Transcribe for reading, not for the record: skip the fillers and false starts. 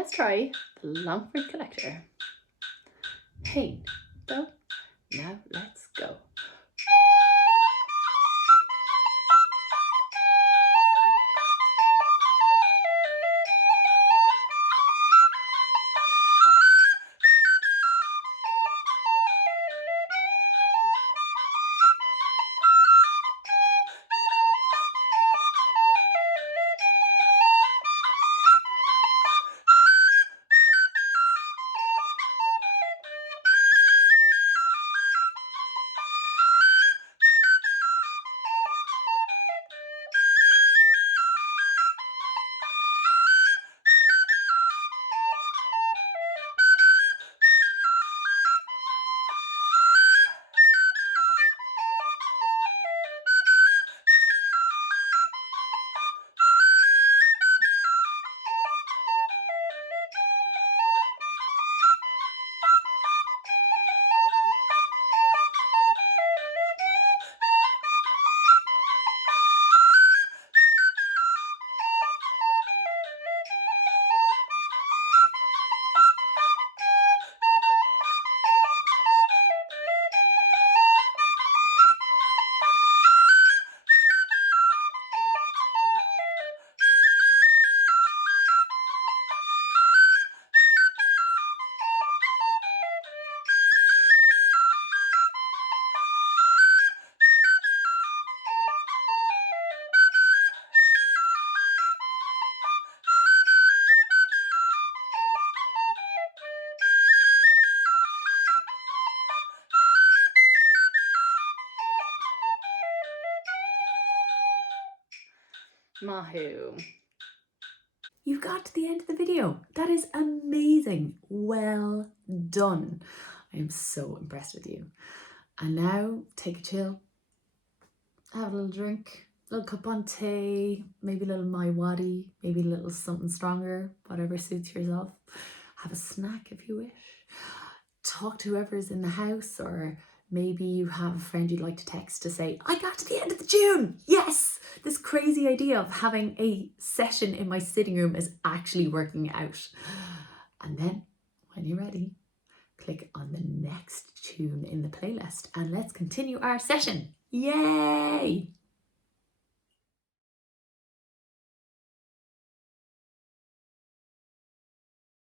let's try the Longford Collector. Hey, go. Now let's go. Mahu. You got to the end of the video. That is amazing. Well done. I am so impressed with you. And now take a chill, have a little drink, a little cup on tea, maybe a little mai wadi, maybe a little something stronger, whatever suits yourself. Have a snack if you wish. Talk to whoever's in the house, or maybe you have a friend you'd like to text to say, I got to the end of the tune. Yes, this crazy idea of having a session in my sitting room is actually working out. And then when you're ready, click on the next tune in the playlist and let's continue our session. Yay!